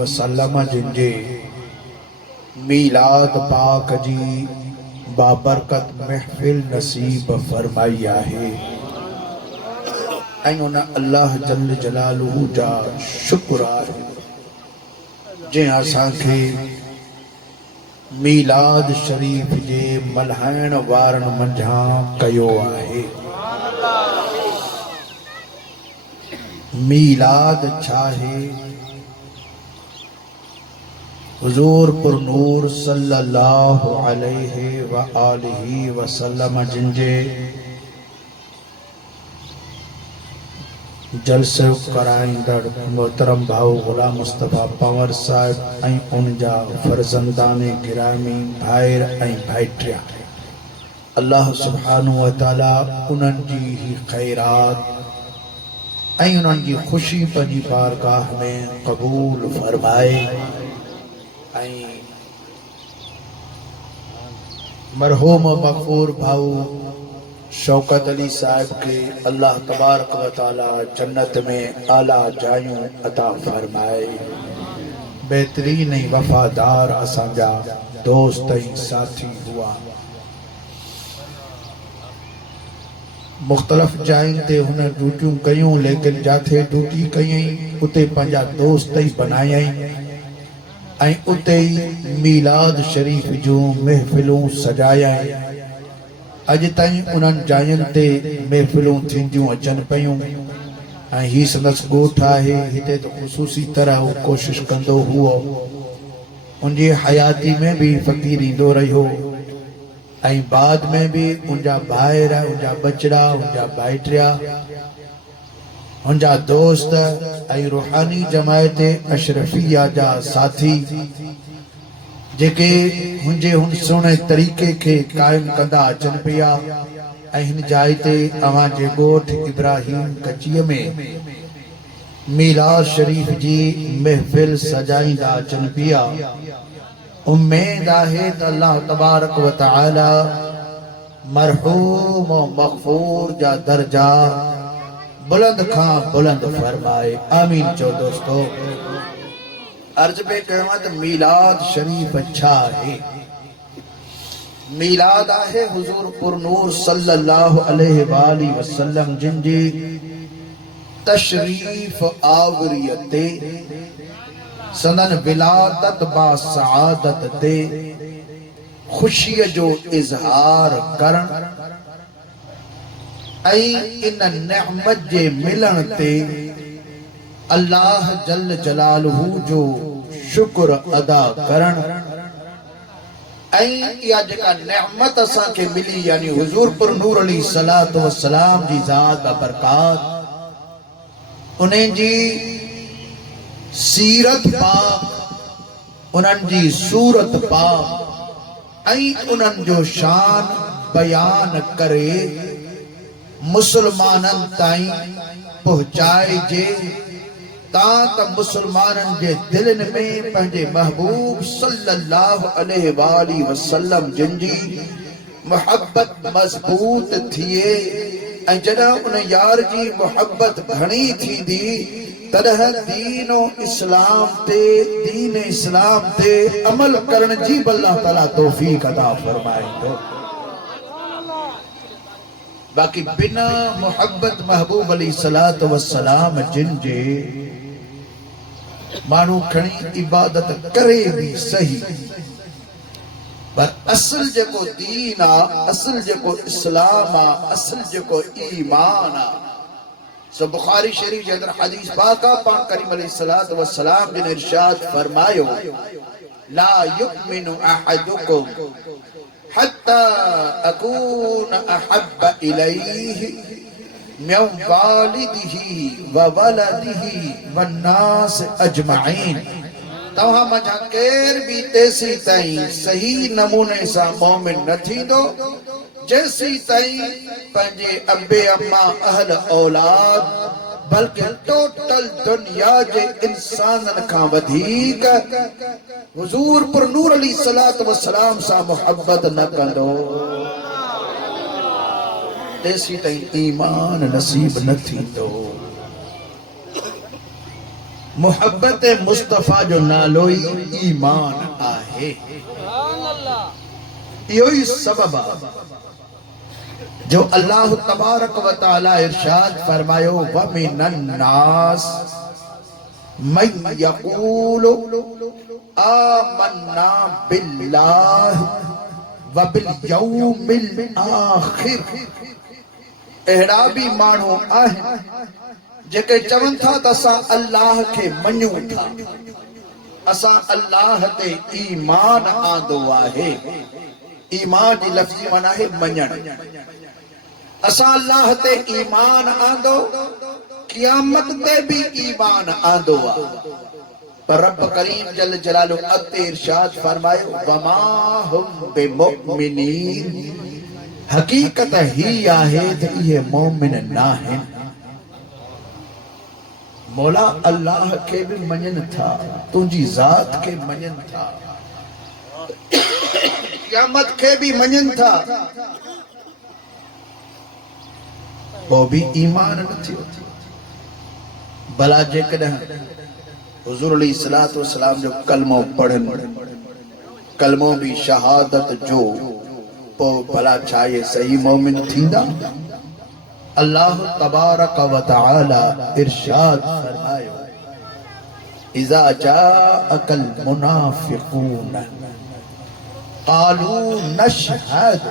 वसल्लम जिनजे मीलाद पाक जी बाबरकत महफिल नसीब फरमाई आहे ऐं उन अल्लाह जल जलालहू जा शुक्र आहे जंहिं असांखे मीलाद शरीफ जे मल्हाइण वारनि मंझां कयो आहे। मीलाद छाहे? हुजूर पुरनूर सल्लल्लाहु अलैहि व आलिहि वसल्लम जिनजे जलसे कराईंदड़ मोहतरम भाऊ गुलाम मुस्तफ़ा पंवर साहिब ऐं उनजा फर्जंदाने गिरामी भाइर ऐं भाइटिया अल्लाह सुब्हानहु व तआला उन्हनि जी ही खैरात ऐं उन्हनि जी ख़ुशी पंहिंजी बारगाह में क़बूल फरमाए ऐं मरहूम मग़फूर भाऊ शौकत अली साहिब के अल्लाह तबारक व तआला जन्नत में आला जायूं अता फरमाए। बेहतरीन ऐं वफ़ादार असांजा दोस्त ऐं साथी हुआ। मुख़्तलिफ़ जायुनि ते हुन ड्यूटियूं कयूं, लेकिन जाथे ड्यूटी कयईं उते पंहिंजा दोस्त ई बनायईं ऐं उते ई मीलाद शरीफ जूं महफ़िलूं सजायईं। अज ताईं उन्हनि जायुनि ते महफ़िलूं थींदियूं अचनि पियूं ऐं ही संदसि ॻोठ आहे। हिते त ख़ुसूसी तरह हू कोशिशि कंदो हुओ, उनजी हयाती में भी फ़क़ीर ईंदो रहियो ऐं बाद में भी उनजा भाइर, उनजा बचड़ा, उनजा भाइटिया, उनजा दोस्त ऐं रूहानी जमायत अशरफिया जा साथी जेके हुनजे हुन सुहिणे तरीक़े खे क़ाइमु कंदा अचनि पिया ऐं हिन जाइ ते अवां जे ॻोठ इब्राहिम कचीअ में मीलाद शरीफ जी महफ़िल सजाईंदा अचनि पिया। उम्मीद आहे त अल्लाह तबारक व तआला मरहूम मग़फूर जा दर्जा बुलंद खां बुलंद फरमाए। आमीन चो दोस्तों। अर्ज पे कहमत मीलाद शरीफ अच्छा है। मीलाद आहे हुजूर पुरनूर सल्लल्लाहु अलैहि वाली वसल्लम जिनजी तशरीफ आवरियते सनन विलादत बा सआदत ते खुशी जो इजहार करण ऐं इन नेमत जे मिलण ते अल्लाह जल जलालहू जो शुक्र अदा करण ऐं इहा जेका नेमत असांखे मिली यानी हुजूर पुरनूर अली सलात व सलाम जी ज़ात बरकात, उन्हनि जी सीरत पाक, उन्हनि जी सूरत पाक ऐं उन्हनि जो शान बयान करे मुसलमाननि ताईं पहुंचाइजे तां मुसलमाननि जे दिलनि में पंहिंजे महबूब सल्लल्लाहु अलैहि वाली वसल्लम जिनजी मोहब्बत मज़बूत थिए ऐं जॾहिं उन यार जी मोहब्बत घणी थींदी तॾहिं दीन इस्लाम ते अमल करण जी अल्लाह ताला तौफीक अता फरमाईंदो। बाक़ी बिना मोहब्बत महबूब अली सलात व सलाम जिनजे मानू खणी इबादत करे भी सही, पर असल जेको दीन आ, असल जेको इस्लाम आ, असल जेको ईमान आ, सो बुखारी शरीफ जे अंदर हदीस पाक आ। पाक करीम अलैहिस्सलातु वस्सलाम जिन इरशाद फरमायो, ला युमिनु अहदुकुम हत्ता अकून अहब्ब इलैहि मिन वालिदिही व वलदिही वन्नास अजमईन। तव्हां मझां केर भी तेसी ताईं सही नमूने सां मोमिन न थींदो जेसी ताईं पंहिंजे अबे अम्मा अहल औलाद बल्कि टोटल दुनिया जे इंसानन खां वधीक हुजूर पुरनूर अली सलात व सलाम सां मोहब्बत न कंदो तेसी ताईं ईमान नसीब न थींदो। मोहब्बत मुस्तफ़ा जो नालोई ईमान आहे। इहो ही सबब जो अल्लाह तबारक व तआला इरशाद फरमायो व मिनन नास मन यक़ूलु आमन्ना बिल्लाहि व बिल यौमिल आखिर। अहिड़ा भी माण्हू आहिनि जेके चवनि था त असां अल्लाह खे मञूं था, असां अल्लाह ते ईमान आंदो आहे। ईमान जी लफ़्ज़ी माना है मञण। असां अल्लाह ते ईमान आंदो, क़यामत ते भी ईमान आंदो आहे। पर रब करीम जल जलालो अते इरशाद फरमायो वमा हुम बिमुमिनीन। हकीकत ही आहे त इहे मोमिन नाहिन। मौला अल्लाह के भी मञनि था, तुंहिंजी ज़ात के मञनि था, क़यामत के भी मञनि था, वो भी ईमान न थियो। भला जेकॾहिं हुज़ूर अलैहिस्सलातु वस्सलाम जो कलमो पढ़नि, कलमो भी शहादत जो, पोइ भला छा ये सही मोमिन थींदा? अल्लाह तबारक व तआला इरशाद फरमायो इज़ा जाअकल मुनाफिकून क़ालू नशहदु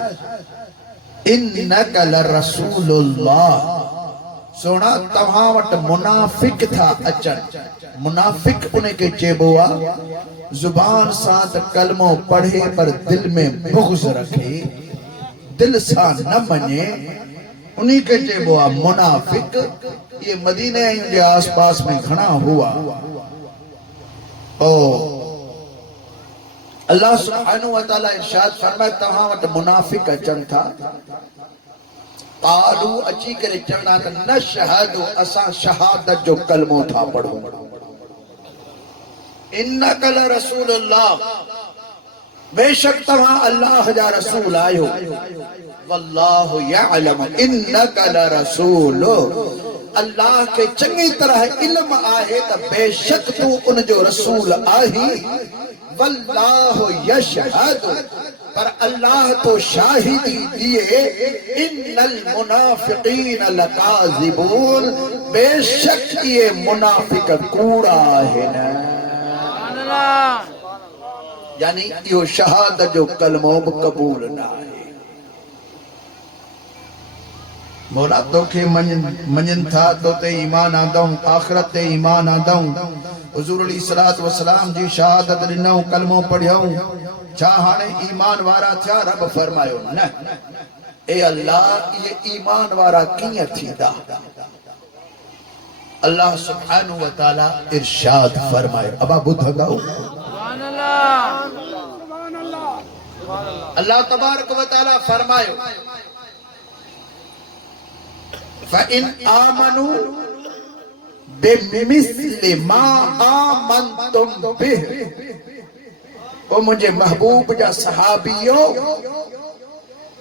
इन्नका लरसूलुल्लाह। सोना तव्हां वटि मुनाफिक था अचनि। मुनाफिक उन के चइबो आहे जुबान सां त कलमो पढ़े पर दिल में बुग़्ज़ रखे, दिल सां न मञे, उन्हीं के चइबो आहे मुनाफिक। ये मदीने जे आस पास में घणा हुआ। ओ अल्लाह सुब्हानहु व तआला इरशाद फरमाए तव्हां वटि मुनाफिक अचनि था। क़ालू अची करे चवंदा त नशहदु असां शहादत जो कलमो था पढ़ूं। इन्नका लरसूलुल्लाह, बेशक तव्हां अल्लाह जा रसूल आहियो। वल्लाहु यअलम इन्नका लरसूलु, अल्लाह के चंगी तरह इल्म आहे त बेशक तू उन जो रसूल आही। वल्लाहु यशहदु, पर अल्लाह तो शाहिदी दिए इन्नल मुनाफिकीन लकाज़िबून, बेशक ये मुनाफिक कूड़ा है ना। यानी यो शहादत जो कलमो कबूल ना है। मौला तोखे मञनि था, तो ते ईमान आंदऊं, आखिरत ते ईमान आंदऊं, हुज़ूर अलैहिस्सलातु वस्सलाम जी शहादत ॾिनऊं, कलमो पढ़ियऊं, छा हाणे ईमान वारा थिया? रब फरमायो न। ए अल्लाह, ये ईमान वारा कीअं थींदा? अल्लाह सुब्हानहु व तआला इरशाद फरमायो। अबा ॿुधंदव? अल्लाह तबारक व तआला फरमायो फ़इन आमनू बिमिस्लि मा आमनतुम बिह। ओ मुझे महबूब जा सहाबियो,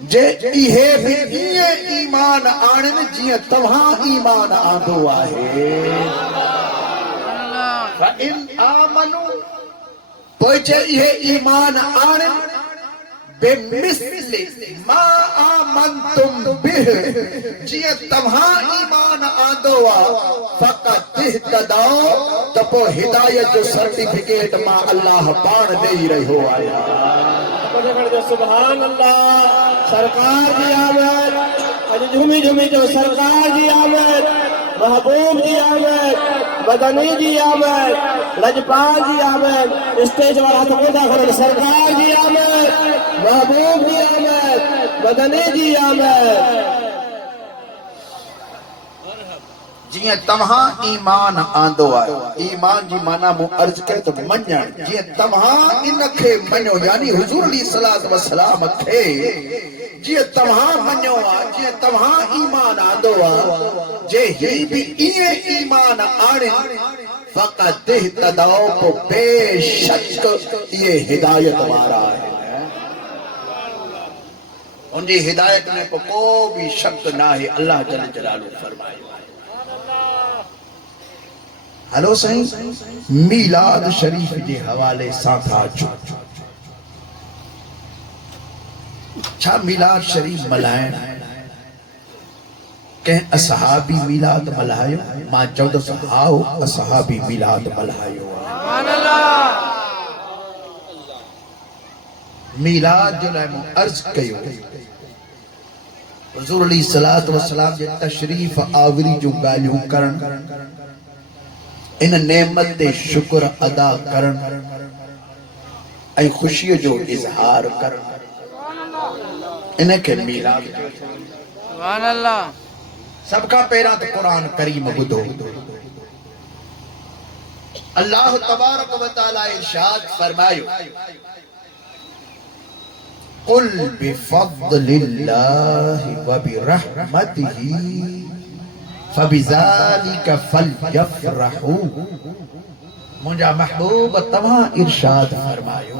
जे इहे भी इए ईमान आणनि जीअं तव्हां ईमान आंदो आहे। फ़इन आमनू, पोइ जे इहे ईमान आणनि बेमिस्लि मा आमनतुम बिह, जीअं तव्हां ईमान आंदो आहे, फ़क़त इह्तदौ, त पोइ हिदायत जो सर्टिफिकेट मां अल्लाह पाण ॾेई रहियो आहियां। सुभान अल्लाह। सरकार जी आमद, अॼु झूमी झूमी जो सरकार जी आमद, महबूब जी आमद, मदनी जी आमद, लजपाल जी आमद, स्टेज वाला हथ ऊंचा करो। सरकार जी आमद, महबूब जी आमद, मदनी जी आमद। जीअं तव्हां ईमान आंदो आहे, ईमान जी माना मूं अर्ज़ कयो त मञण। जीअं तव्हां इन खे मञो, यानी हुज़ूर अलैहिस्सलातु वस्सलाम खे जीअं तव्हां मञो आहे, जीअं तव्हां ईमान आंदो आहे, जे ही भी इएं ईमान आणे, फ़क़त इह्तदौ, पोइ बेशक इहे हिदायत वारा आहिनि। उनजी हिदायत में को भी शक न आहे। अल्लाह जल जलालहू फरमायो हलो साईं, मीलाद शरीफ जे हवाले सां था अचूं। छा मीलाद शरीफ मल्हाइण कंहिं असहाबी मीलाद मल्हायो? मां चवंदुसि हाओ, असहाबी मीलाद मल्हायो। मीलाद जो लाइ मूं अर्ज़ कयो, हुज़ूर अलैहिस्सलातु वस्सलाम जे तशरीफ़ आवरी जूं ॻाल्हियूं करण, इन नेमत ते शुक्र अदा करण ऐं ख़ुशीअ जो इज़हार करण, इनखे मीलाद चयो। सुभान अल्लाह। सब खां पहिरां त क़ुरान करीम ॿुधो। अल्लाह तबारक व तआला इरशाद फरमायो, कुल बिफद्लिल्लाहि व बिरहमतिही फबिज़ालिका फलयफ़रहू। मुंहिंजा महबूब तव्हां इरशाद फरमायो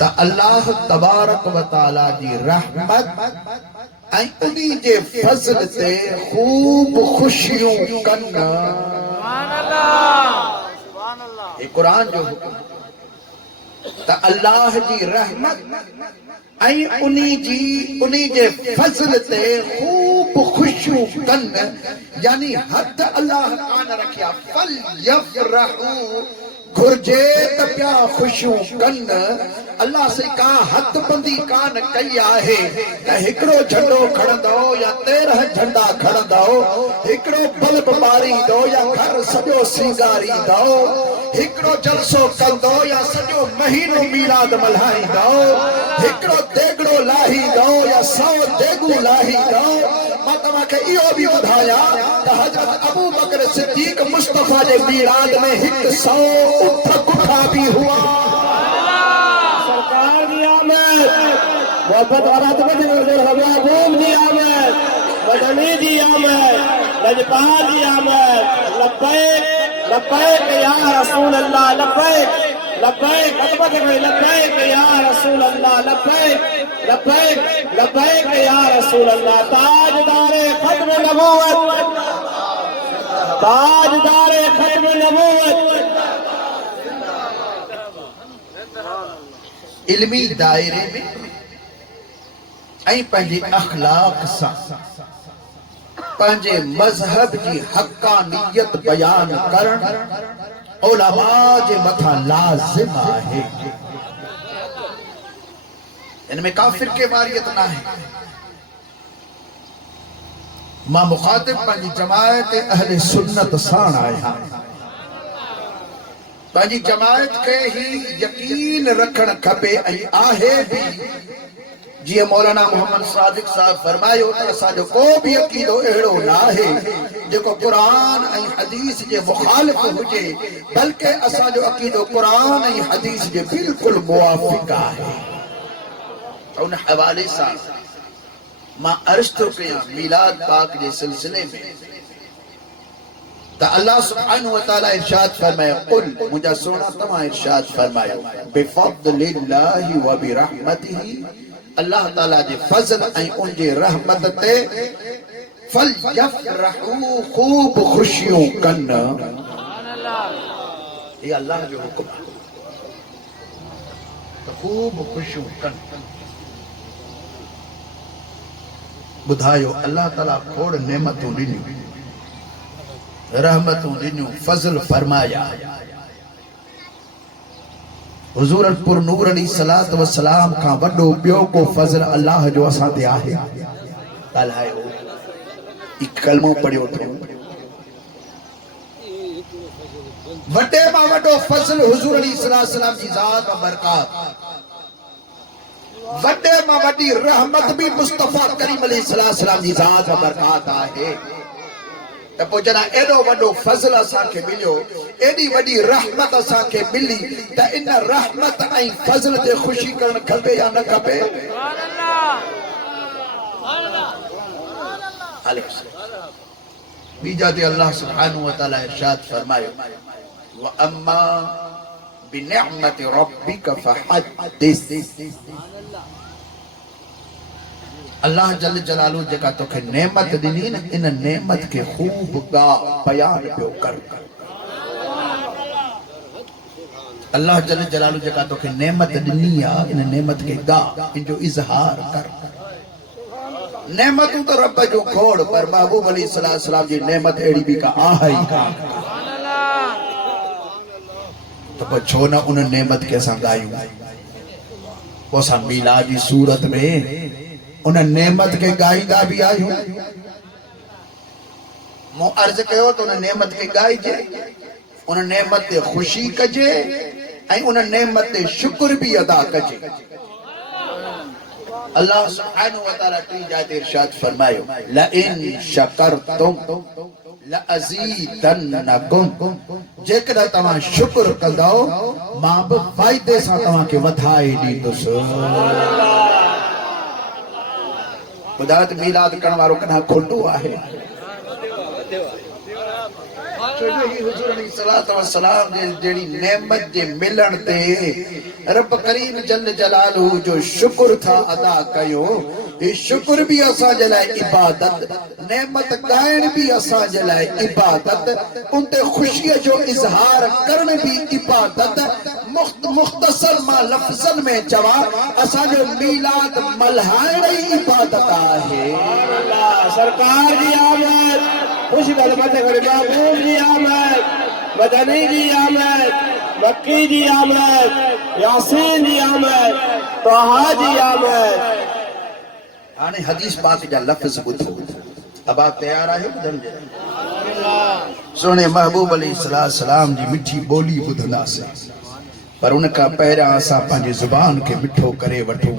त अल्लाह तबारक व तआला जी रहमत ऐं उन्ही जे फज़ल ते खूब खुशियूं कन। सुभान अल्लाह, सुभान अल्लाह। ये कुरान जो हुक्म त अल्लाह जी रहमत ऐं उन्ही जे फज़ल ते खूब खुशियूं कन, यानी हद अल्लाह कान रखिया। फल यफ़रहू घुर्जे त पिया खुशियूं कन। अल्लाह से का हद बंदी कान कई आहे त हिकिड़ो झंडो खणंदो या 13 झंडा खणंदो, हिकिड़ो बल्ब ॿारींदो या घर सॼो सींगारींदो, हिकिड़ो जलसो कंदो या सॼो महीनो मीलाद मल्हाईंदो, हिकिड़ो देगड़ो लाहींदो या 100 देगू लाहींदो। मां तव्हांखे इहो बि ॿुधायां त हज़रत अबू बकर सिद्दीक़ मुस्तफ़ा जे मीलाद में 100 उठ कुठा भी हुआ। सरकार की आमद, मोहब्बत वाला तो महबूब की आमद, मदनी की आमद, लजपाल की आमद। लब्बैक लब्बैक या रसूल अल्लाह, लब्बैक लब्बैक लब्बैक या रसूल अल्लाह, लब्बैक लब्बैक लब्बैक या रसूल अल्लाह। ताजदारे खत्म नबूवत, ताजदारे खत्म नबूवत। इल्मी दायरे में ऐं पंहिंजे अखलाक सां पंहिंजे मज़हब जी हक़ानियत बयान करण उलमा जे मथां लाज़िम आहे। इनमें काफिर के वारियत ना है। मां मुखातिब पंहिंजी जमायत अहले सुन्नत सां आहियां। पंहिंजी जमायत खे ही यकीन रखण खपे ऐं आहे बि। जीअं मौलाना मोहम्मद सादिक साहब फरमायो त असांजो को बि अक़ीदो अहिड़ो न आहे जेको क़ुरान ऐं हदीस जे मुखालिफ़ हुजे, बल्कि असांजो अक़ीदो क़ुरान ऐं हदीस जे बिल्कुलु मुवाफ़िक़ आहे। उन हवाले सां मां अर्ज़ थो कयां मीलाद पाक जे सिलसिले में त अल्लाह सुब्हानहु व तआला इरशाद फरमायो, कुल मुंहिंजा सोना तव्हां इरशाद फरमायो बिफद्लिल्लाहि व बिरहमतिही, अल्लाह ताला जे फज़ल ऐं उन जे रहमत ते फलयफ़रहू खूब खुशियूं कन। ये अल्लाह जो हुक्म आहे त खूब खुशियूं कन। ॿुधायो अल्लाह ताला खोड़ नेमतूं ॾिनियूं, रहमतूं ॾिनियूं, फज़ल फरमाया। हुज़ूर पुरनूर अलैहिस्सलातु वस्सलाम खां वॾो ॿियो को फज़ल अल्लाह जो असां ते आहे? ॻाल्हायो, हिकु कलमो पढ़ियो अथऊं। वॾे मां वॾो फज़ल हुज़ूर अलैहिस्सलातु वस्सलाम जी ज़ात व बरकात, वॾे मां वॾी रहमत भी मुस्तफ़ा करीम अलैहिस्सलातु वस्सलाम जी ज़ात व बरकात आहे। त पोइ जॾहिं एॾो वॾो फज़ल असांखे मिलियो, एॾी वॾी रहमत असांखे मिली, त इन रहमत ऐं फज़ल ते ख़ुशी करणु खपे या न खपे? बीजा ते अल्लाह सुब्हानहु व तआला इरशाद फरमायो, व अम्मा बिनिअमति रब्बिका फहद्दिस। अल्लाह जल जलालू जेका तोखे नेमत ॾिनी न इन नेमत के खूब गा बयान पियो कर अल्लाह जल जलालू जेका तोखे नेमत ॾिनी आहे इन नेमत के गा इनजो इज़हार कर नेमतूं तो रब जो खोड़ पर महबूब अली सलाम जी नेमत अहिड़ी बि का आहे ई कान तो पोइ छो न उन नेमत के असां ॻायूं पोइ असां मीलाद जी सूरत में उन नेमत के गाईंदा भी आहियूं मो अर्ज कयो तो उन नेमत के गाइजे उन नेमत ते खुशी कजे ऐं उन नेमत ते शुक्र भी अदा कजे अल्लाह सुब्हानहू व तआला टी जाते इरशाद फरमायो ला इन शकरतुम ला अज़ीदन्नकुम जेकर तवा शुक्र कंदो मां भी फायदे सां तवा के वधाए दींदुसि बुधात मीलाद करण वारो कना खोटो आहे छोजो ही हुजूर अली सलात व सलाम जे जेड़ी नेमत जे मिलण ते रब करीम जल जलालू जो शुक्र था अदा कयो ये शुक्र भी असा जलाए इबादत नेमत गायन भी असा जलाए इबादत उनते खुशी जो इजहार करने भी इबादत मुख्तसर मा लफ्जन में जवा असा जो मीलाद मल्हाइण इबादत आहे अल्लाह सरकार जी आमद खुश गलबत करे महबूब जी आमद मदनी जी आमद मक्की जी आमद यासीन जी आमद तोहा जी आमद हाने हदीस पाक जा लफ्ज बुधो अब आप तैयार आयो बुधन जे सोने महबूब अली सलाम जी मिठी बोली बुधना से पर उनका पहरा असा पंहिंजी जुबान के मिठो करे वठो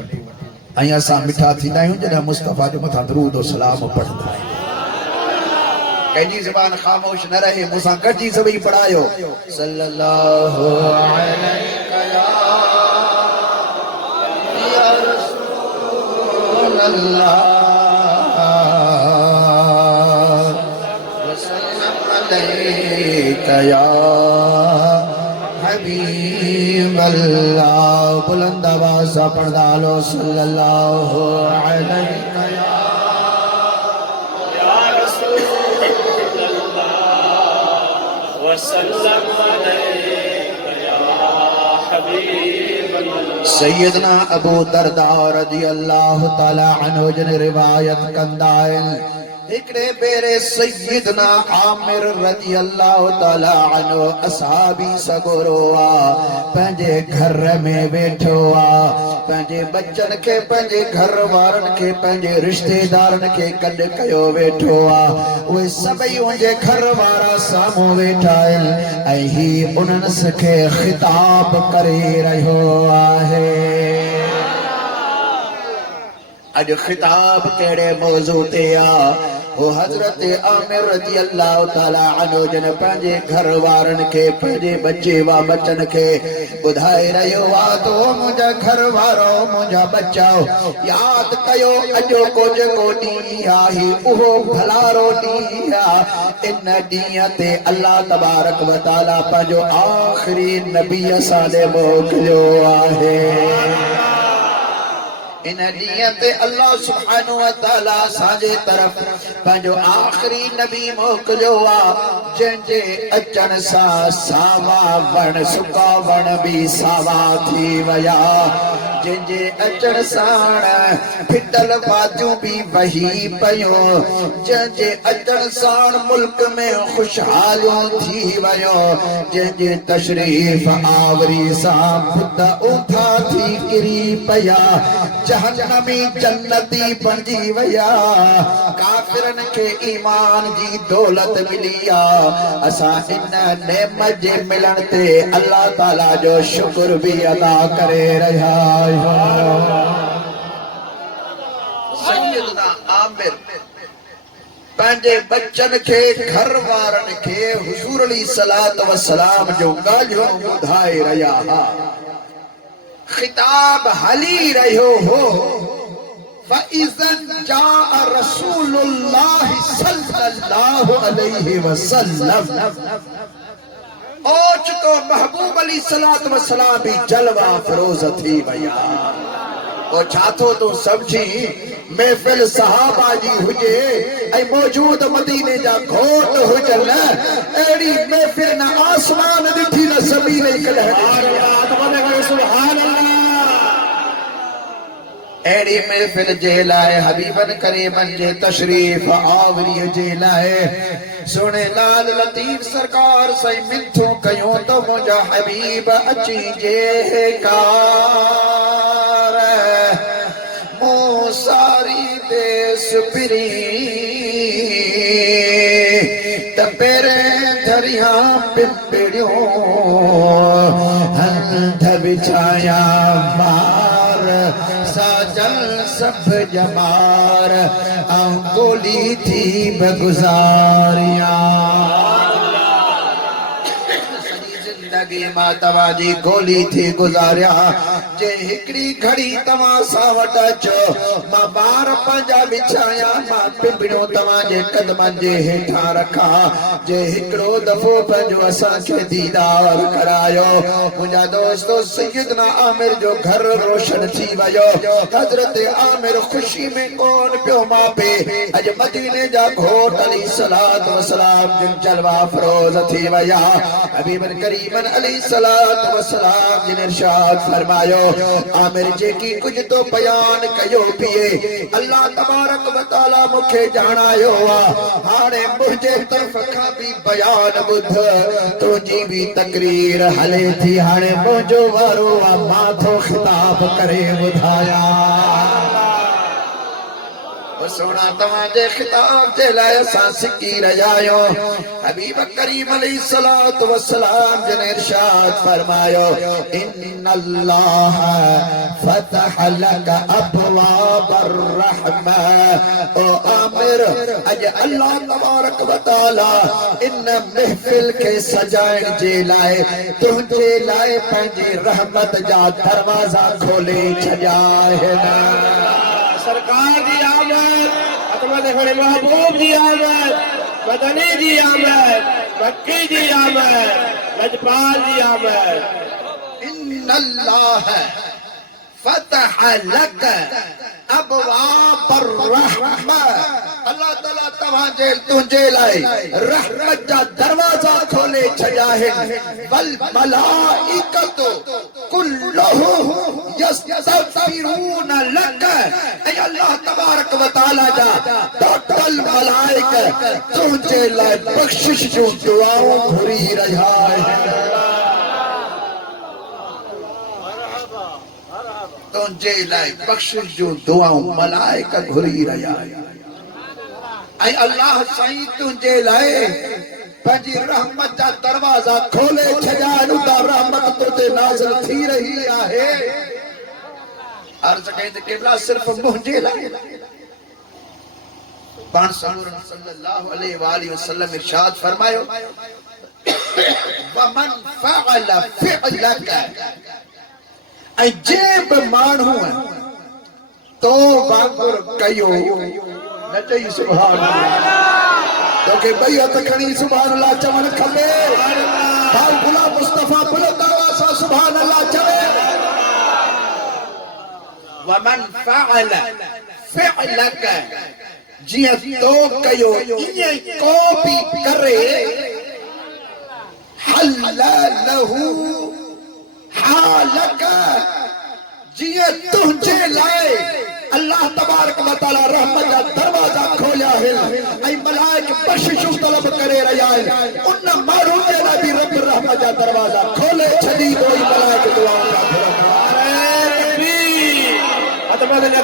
ऐं असा मिठा थींदा आहियूं जॾहिं मुस्तफा जो मथां दरूद और सलाम पढ़ंदा आहियूं कंहिंजी ज़बान ख़ामोश न रहे मूंसां गॾिजी सभई पढ़ायो सल्लल्लाहु अलैहि या रसूल अल्लाह वसल्लम अलैका या हबीब अल्लाह बुलंद आवाज़ सां पढ़ंदा हलो सल्लल्लाहु अलैका या सैयदना अबू दरदा रज़ियल्लाहु तआला अन्हु जन रिवायत कंदा आहिनि हिकड़े बेरे सैयदना आमिर रज़ियल्लाहु तआला अन्हु असहाबी सगोरो आ पंहिंजे घर में वेठो आ पंहिंजे बच्चन के पंहिंजे घर वारन के पंहिंजे रिश्तेदारन के गॾु कयो वेठो आ उहे सभई उनजे घर वारा साम्हूं वेठा आहिनि ऐं ही उन्हनि खे ख़िताब करे रहियो आहे अॼु ख़िताब कहिड़े मौज़ू ते आ वो हजरत आमिर रज़ियल्लाहु तआला अन्हु जन पंहिंजे घर वारन के पंहिंजे बच्चे वा बच्चन के ॿुधाए रहियो आहे तो मुंहिंजा घर वारो मुंहिंजा बच्चा यादि कयो अॼोको जेको ॾींहुं आहे उहो भलारो ॾींहुं आहे इन ॾींहं ते अल्लाह तबारक व तआला पंहिंजो आख़िरी नबी असां ॾे मोकिलियो आहे इन ॾींहं ते अल्लाह सुब्हानहू व तआला असांजे तरफ़ पंहिंजो आख़िरी नबी मोकिलियो आहे जंहिंजे अचण सां सावा वण सुका वण बि सावा थी विया जंहिंजे अचण साण फिटल वादियूं बि वही पयूं जंहिंजे अचण साण मुल्क में ख़ुशहालियूं थी वियो जंहिंजे तशरीफ़ आवरी सां भुत ऊंधा थी किरी पिया जहन्नमी जन्नती बणजी विया काफ़िरन के ईमान जी दौलत मिली आ असां इन नेमत जे मिलण ते अल्लाह ताला जो शुक्र भी अदा करे रहिया आहियूं सैयदना आमिर पंहिंजे बच्चन के घर वारन के हुजूर अली सलात व सलाम जो ॻाल्हियूं ॿुधाए रहिया हा खिताब हली रहियो हो फइज़न जाअ रसूलुल्लाह सल्लल्लाहु अलैहि वसल्लम ओच तो महबूब अली सलात व सलाम भी जलवा फरोज थी विया ओ छातो तो समझी महफिल सहाबा जी हुजे ऐं मौजूद मदीने जा घोट हुजन अहिड़ी महफिल न आसमान ॾिठी न ज़मीन ई कॾहिं सुभान अल्लाह। अहिड़ी महफिल जे लाइ हबीबन करीमन जे तशरीफ़ आवरीअ जे लाइ सोने लाल लतीफ़ सरकार साईं मिठो कयूं त मुंहिंजा हबीब अची जे कार मूं सारी देस फिरी त पहिरें दरिया पिंपड़ियों हंध विछाया मार साजल सब जमार गोली थी बगुजारिया जिंदगी मां तव्हांजी गोली थी गुज़ारिया जे हिकड़ी घड़ी तव्हां सां वटि अचो मां ॿार पंहिंजा विछाया मां पिंपड़ियूं तव्हांजे कदमनि जे हेठां रखां जे हिकिड़ो दफ़ो पंहिंजो असांखे दीदार करायो मुंहिंजा दोस्तो सैयदना आमिर जो घर रोशन थी वियो हज़रत आमिर ख़ुशी में कोन पियो मापे अॼु मदीने जा घोट अलैहिस्सलात वसलाम जिन जलवा फरोज़ थी विया हबीबन करीमन अलैहिस्सलात वसलाम जिन इरशाद फरमायो आमिर जेकी कुछ तो बयान कयो पिए अल्लाह तबारक व तआला मुखे जाणायो हाणे मुझे तरफ खां भी बयान बुध तुझी भी तकरीर हले थी हाणे मुझो वारो माथो खिताब करे बुधाया सोना तव्हांजे खिताब जे लाइ असां सिकी रहिया आहियूं हबीब करीम अलैहिस्सलातु वस्सलाम जिन इरशाद फरमायो इन्नल्लाह फतह लक अबवाबर रहमा ओ आमिर अज अल्लाह तबारक व तआला इन महफिल के सजाइण जे लाइ तुंहिंजे लाइ पंहिंजी रहमत जा दरवाजा खोले छॾिया आहिनि सरकार दी आमद अतमद खड़े महबूब दी आमद मदनी दी आमद मक्की दी आमद लजपाल दी आमद इन्नल्लाह फतह लक अबवाबर रहमा अल्लाह ताला तव्हांजे तुंहिंजे लाइ रहमत जा दरवाजा खोले छॾिया आहिनि बल मलाइकतु कुल्लुहुम यस्तगफिरून लक ऐं अल्लाह तबारक व तआला जा टोटल मलाइक तुंहिंजे लाइ बख़्शिश जूं दुआऊं घुरी रहिया आहिनि तुंहिंजे लाइ बख़्शिश जूं दुआऊं मलाइक घुरी रहिया ऐं अल्लाह साईं तुंहिंजे लाइ पंहिंजी रहमत जा दरवाजा खोले छॾिया आहिनि त रहमत तुंहिंजे नाज़िल थी रही आहे अर्ज़ कई त क़िबला सिर्फ़ मुंहिंजे लाइ पाण सल्लल्लाहु अलैहि वसल्लम इरशाद फरमायो वमन फअल फिअलक ऐं जे बि माण्हू तो वांगुर कयो न चई सुभान अल्लाह तोखे ॿई हथ खणी सुभान अल्लाह चवण खपे भाउ गुलाम मुस्तफा बुलंद आवाज़ सां सुभान अल्लाह चवे वमन फअल फिअलक जीअं तो कयो ईअं को बि करे हल लहू हालक जिए तुझे लाए अल्लाह तबारक व तआला रहमत जा दरवाजा खोलिया आहिनि ऐं मलाइक बख़्शिशूं तलब करे रहिया आहिनि उन माण्हू जे लाइ बि रब रहमत जा दरवाजा खोले छॾी कोई मलाइक दुआऊं था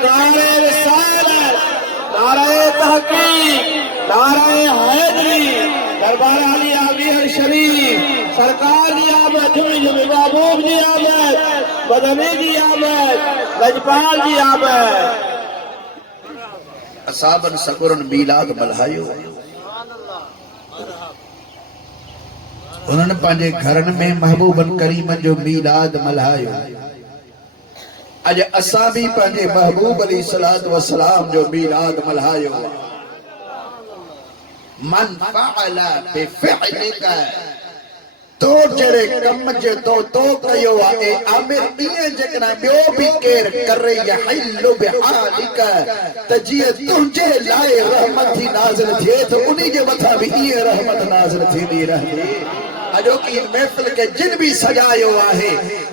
नारे रिसालत नारे तहकीक नारे हैदरी दरबार अली अमीर शरीफ सरकार दी आमद झुमी झुमी महबूब दी आमद मदनी दी आमद लजपाल दी आमद असाबन सकुरन मीलाद मल्हायो उन्हनि पंहिंजे घरनि में महबूबन करीमन जो मीलाद मल्हायो अॼु असां बि पंहिंजे महबूब अलैहिस्सलातु वस्सलाम जो मीलाद मल्हायो मन फअल बिफिअलिक तो जड़े कम जे तो कयो आहे आमिर इए जकना बियो भी केर करे या हिल्लु बिहालिक त जिए तुझे लाए रहमत थी नाज़िल थिए तो उन्हीं जे मथा भी इए रहमत नाज़िल थींदी रहे अजो की महफिल के जिन भी सजायो आहे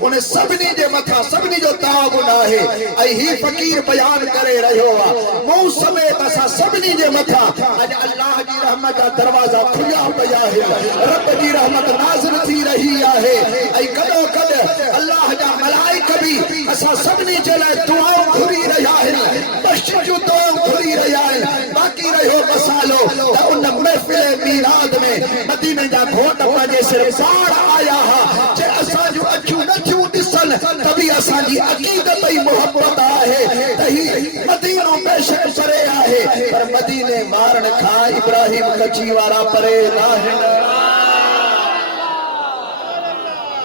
उन सभनी जे मथा सभनी जो ताबुन आहे ऐं ही फकीर बयान करे रहियो आ मुंह समेत असा सभनी जे मथा अज अल्लाह जी रहमत जा दरवाजा खुलिया पिया आहिनि रब जी रहमत नाज़िल थी रही आहे ऐं कदो कद अल्लाह जा मलाइक भी असा सभनी जे लाइ दुआऊं घुरी रहिया आहिनि बख्शिश जूं दुआऊं घुरी रहिया आहिनि बाक़ी रहियो मसालो त उन महफिल मीलाद में मदीने जा घोट पंहिंजे सिर साड़ आया हा जे असां जूं अखियूं नथियूं ॾिसन तभी असां जी अक़ीदत ऐं मोहब्बत आहे त ही मदीनो बेशक परे आहे पर मदीने मारण खां इब्राहिम कची वारा परे नाहिनि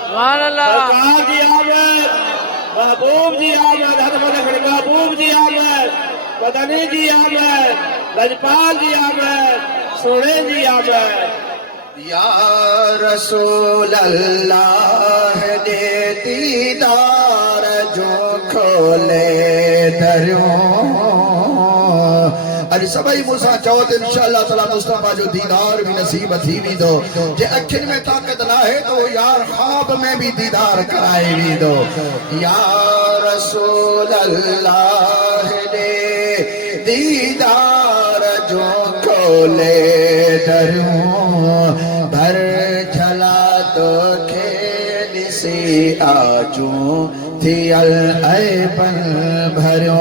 सुभान अल्लाह सरकार जी आमद महबूब जी आमद हरमत महबूब जी आमद मदनी जी आमद लजपाल जी आमद सोने जी आमद या रसूल अल्लाह दे दीदार जो खोले दरियों अरे सभई मूंसां चओ त इंशाअल्लाह ताला मुस्तफा जो दीदार भी नसीब थी वेंदो जे अखियुनि में ताक़त न आहे तो यार ख्वाब में भी दीदार कराए वेंदो या रसूल अल्लाह दे दीदार जो खोले दरियों भर झला तो खेल से आजू थी अल पल भरियो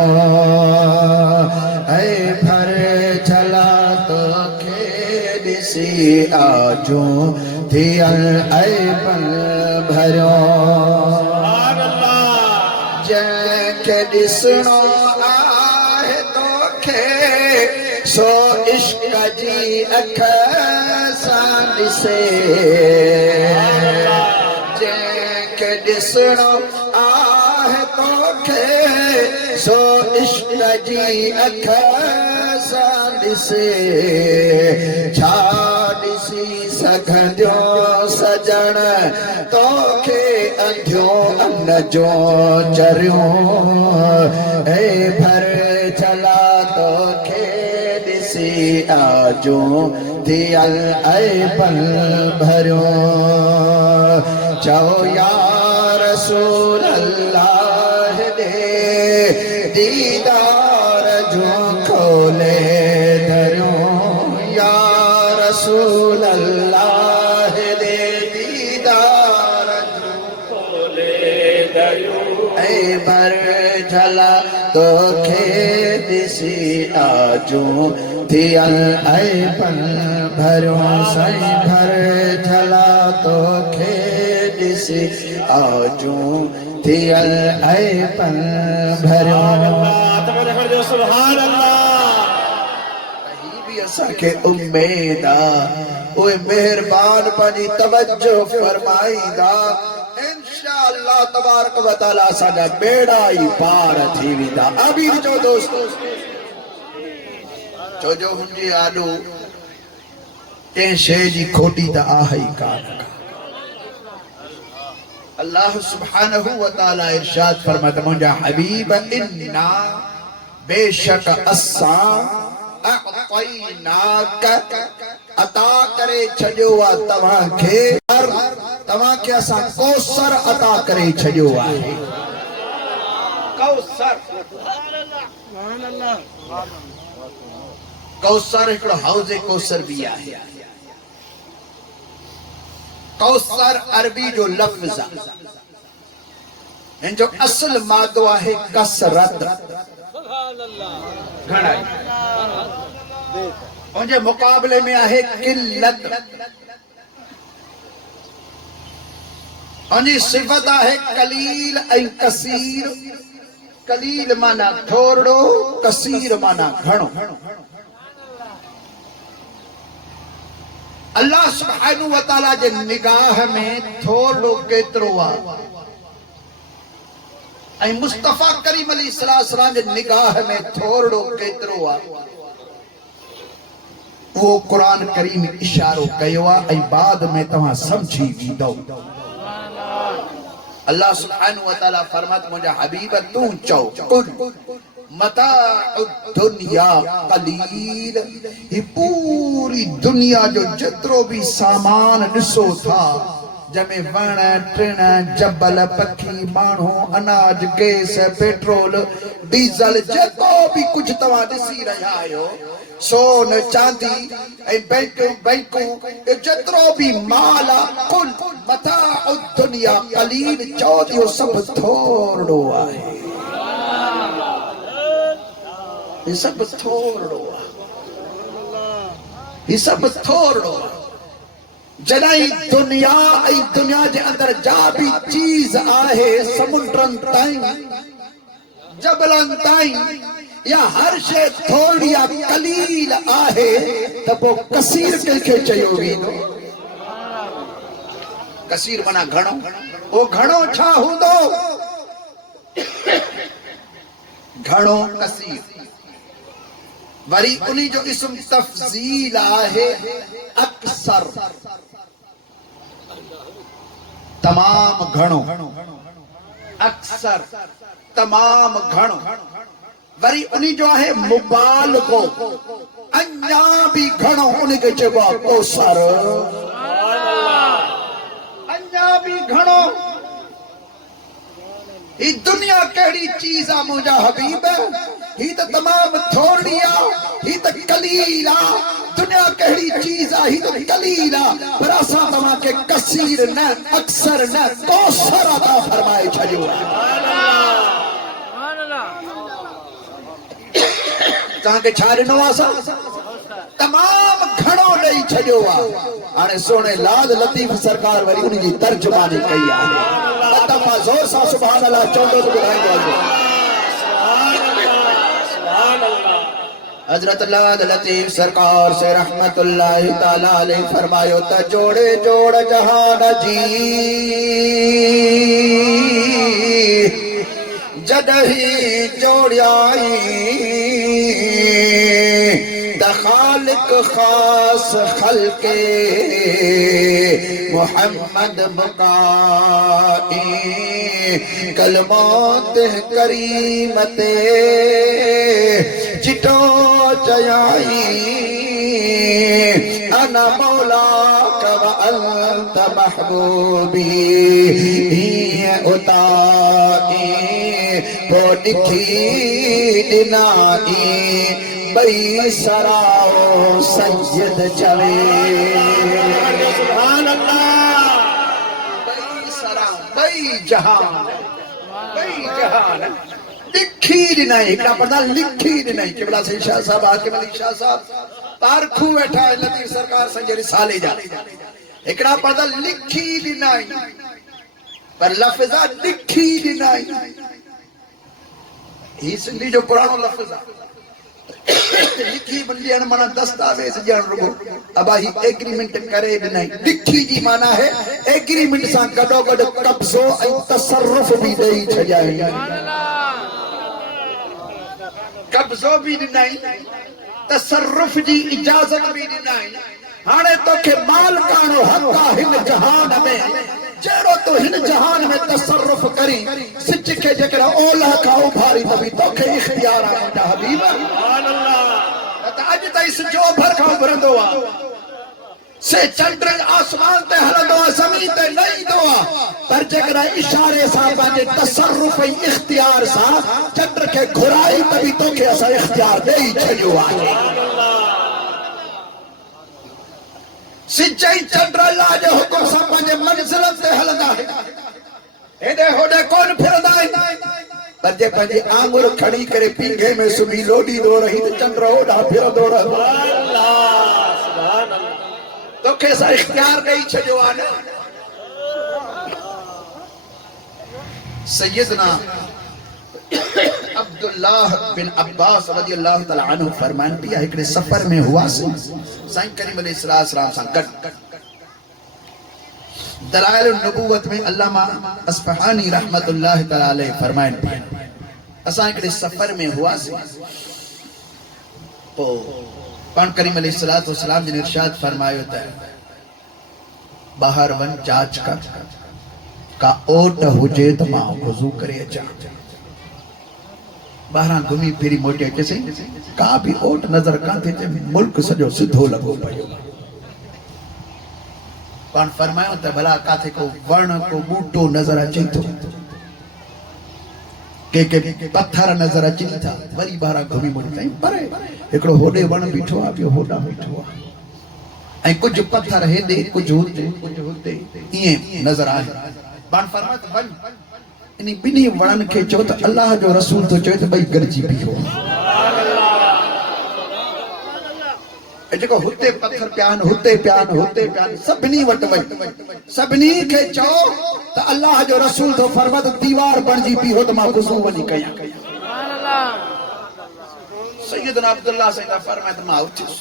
भर झला तो खेल से आजू थी अल पल भरियो जंहिंखे ॾिसणो आहे तोखे सो इश्क जी अख सां ॾिसे जंहिंखे ॾिसणो आहे तोखे सो इश्क जी अख सां ॾिसे छा ॾिसी सघंदो सजण तोखे अंधियो अन जो चरियो भर चला तोखे ॾिसी आजो दियल पल भरियो चओ या रसूल अल्लाह दे दीदार जो खोले धरियो या रसूल अल्लाह दे दीदार जो खोले धरियो भर झला तोखे ॾिसी आजो दियल पल भरियो साईं भर झला तोखे ॾिसी आजो दियल पल भरियो सुभान अल्लाह भी असांखे उम्मीद आहे उहे महिरबान पंहिंजी तवज्जो फरमाईंदा इंशाअल्लाह तबारक व तआला असांजा बेड़ा ई पार थी वेंदा आमीन चओ दोस्तो छो जो हुनजी आॾो कंहिं शइ जी खोटी त आहे ई कान अल्लाह सुब्हानहू व तआला इरशाद फरमाता मुंहिंजा हबीब इन्ना बेशक असां अअतैनाक अता करे छॾियो आहे तव्हांखे तव्हांखे असां कौसर अता करे छॾियो आहे कौसर हिकिड़ो हौज़ कौसर भी आहे कौसर अरबी जो लफ्ज़ आहे इन जो असल मादो आहे कसरत घणाई उनजे मुकाबले में आहे किल्लत उनजी सिफ़त आहे कलील ऐं कसीर कलील माना थोरो कसीर माना घणो अल्लाह सुब्हानहू व तआला जे निगाह में थोरो केतिरो आहे ऐं मुस्तफा करीम अलैहिस्सलाम जे निगाह में थोरो केतिरो आहे वो कुरान करीम इशारो कयो आहे ऐं बाद में तव्हां समझी वेंदो। अल्लाह सुब्हानहु व तआला फरमात मुंहिंजा हबीब तू चओ कुल मताउ दुनिया कलील, ही पूरी दुनिया जो जेतिरो भी सामान ॾिसो था जंहिंमें वण टिण जबल पखी माण्हू अनाज गैस पेट्रोल डीज़ल जेको भी कुछ तव्हां ॾिसी रहिया आहियो सोन चांदी ऐं बैंकूं जेतिरो भी माल आहे कुल मताउ दुनिया कलील, चओ इहो सभु थोरो आहे, ये सब थोड़ो आहे, ये सब थोड़ो आहे। जॾहिं दुनिया ऐं दुनिया जे अंदर जा भी चीज आहे समुंडनि ताईं जबलनि ताईं या हर शइ थोरी या कलील आहे त पोइ कसीर कंहिंखे चयो वेंदो? कसीर माना घणो, वो घणो छा हूंदो? घणो कसीर वरी उन्हीं जो इस्म तफजील आहे अक्सर, तमाम घणो, अक्सर तमाम घणो। वरी उन्हीं जो आहे मुबालगो, अञा भी घणो, उनखे चइबो आहे कोसर, अञा भी घणो। ही दुनिया कहिड़ी चीज आहे मुंहिंजा हबीब? ही तो तमाम थोड़ी आ, ही तो कलील आ। दुनिया कहिड़ी चीज आ, ही तो कलील आ, पर असां तव्हांखे कसीर न अक्सर न कौसर अता फरमाए छॾियो। तव्हांखे छा ॾिनो आहे? असां तमाम घणो ॾेई छॾियो आहे। हाणे सोने लाल लतीफ़ सरकार वरी उन जी तर्जुमानी कई आहे। त मां ज़ोर सां सुभान अल्लाह चवंदो त ॿुधाईंदो वञो। हजरत लाल लतीफ सरकार से रहमतुल्लाहि ताला अलैहि फरमायो त जोड़े जोड़ जहान जी जॾहिं जोड़ियाई त खालिक खास खल्के मोहम्मद मुकाई कलमात करीमते चिटो चयाई अना मौला कव अंत महबूबी उताई पो लिखी दिनाई बई सराओ सैयद चवे सुभान अल्लाह। बई सरा बई जहान लिखी ॾिनई, हिकिड़ा पढ़ंदा लिखी ॾिनई। केवड़ा साईं शाह साहब हाकिम अली शाह साहब तारखू वेठा आहिनि लतीफ़ सरकार संजय रिसाले जा। हिकिड़ा पढ़ंदा लिखी ॾिनई, पर लफ़्ज़ा लिखी ॾिनई। ही सिंधी जो पुराणो लफ़्ज़ आहे। लिखी ॾियण माना दस्तावेज़ ॾियण रुगो। अबा ही एग्रीमेंट करे ॾिनई। लिखी जी माना है एग्रीमेंट सां गॾो गॾु कब्ज़ो ऐं तसर्रुफ़ भी ॾेई छॾियाई। कब्ज़ो भी ॾिनई, तसर्रुफ़ जी इजाज़त भी ॾिनई। हाणे तोखे मालिकाणो हक़ आहे हिन जहान में, जहिड़ो तो हिन जहान में तसर्रुफ़ करी सिज खे जेकॾहिं ओलह खां उभारी त बि तोखे इख़्तियार आहे मुंहिंजा हबीब। त अॼु ताईं सिज ओभर खां उभरंदो आहे, से चंड आसमान ते हलंदो आहे, ज़मीन ते न ईंदो आहे, पर जेकॾहिं इशारे सां पंहिंजे तसर्रुफ़ ऐं इख़्तियार सां चंड खे घुराई त बि तोखे असां इख़्तियार ॾेई छॾियो आहे। सिज ऐं चंड अल्लाह जे हुकुम सां पंहिंजे मंज़िलनि ते हलंदा आहिनि, हेॾे होॾे कोन फिरंदा आहिनि। पर जे पंहिंजी आंगुर खणी करे पींघे में सुम्ही लोॾींदो रही त चंड होॾां फिरंदो रहंदो। तोखे असां इख़्तियार ॾेई छॾियो आहे न। सैयदना अब्दुल्लाह बिन अब्बास रज़ियल्लाहु तआला अन्हु फरमाइनि पिया हिकिड़े सफ़र में हुआसीं साईं करीम अलैहिस्सलाम सां गॾु। दलाइल नबूवत में अल्लामा अस्फहानी रहमतुल्लाहि तआला अलैहि फरमाइनि पिया असां हिकिड़े सफ़र में हुआसीं। पोइ पाण करीम अलैहिस्सलातु वस्सलाम जिन इरशाद फरमायो त बाहर वन जांच कर का ओट हुजे त मां वुजू करे अचा बाहर घुमी फिरी मोटे अचे सही का भी ओट नजर कान थे मुल्क सजो सिधो लगो पयो पाण फरमायो त भला काथे को वण को बूटो नजर अचे तो के पत्थर नजर अचनि था वरी बाहर घुमी मोटी ताईं पर एकड़ो होडे वण बीठो आ पियो होडा बीठो आ ऐं कुछ पत्थर हेदे कुछ होते ये नजर आए पाण फरमात वन इन बिनी वणन के चो त अल्लाह जो रसूल तो चो त भई गरजी बीहो जेको हुते पत्थर प्यान हुते प्यान सभिनी वट वई सभिनी के चो त अल्लाह जो रसूल तो फरमात दीवार बणजी बीहो त मां वुजू वनी कया सुभान अल्लाह सैयदना अब्दुल्लाह सैयदा फरमात मां उठिस